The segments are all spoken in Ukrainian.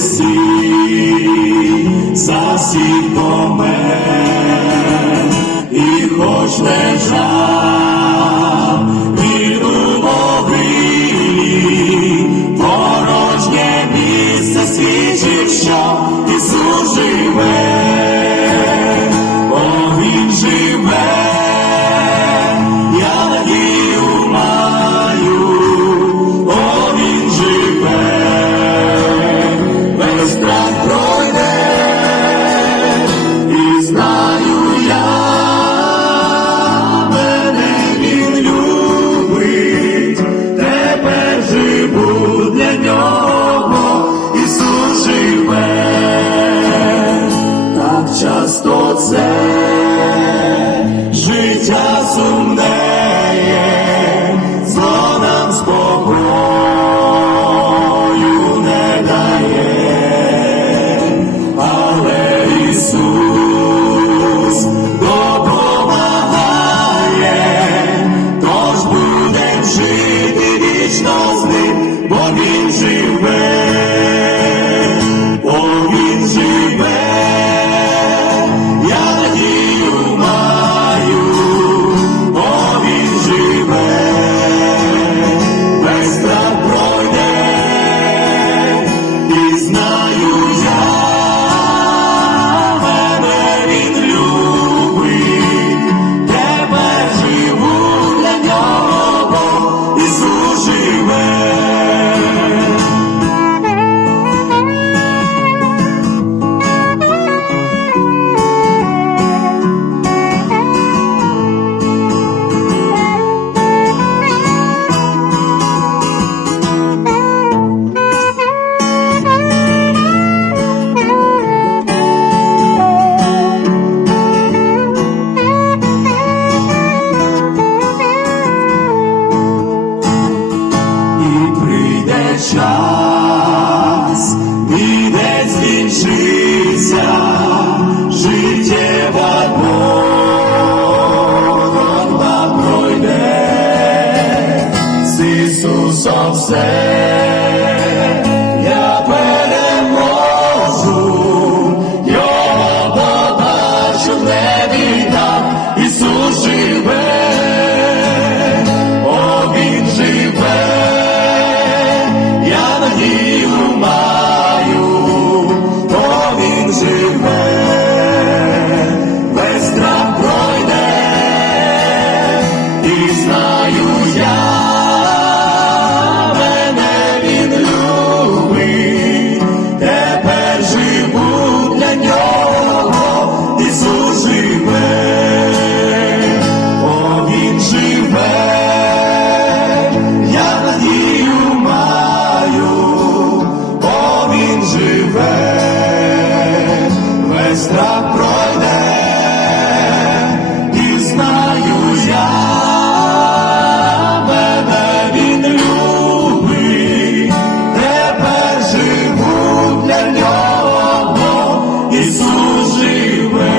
сій, засій помер, і хоч лежать. say. весь страх пройде, пізнаю я мене він любить, для нього Ісус живе.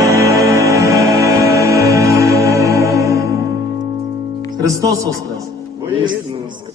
Христос воскрес! Воістину воскрес!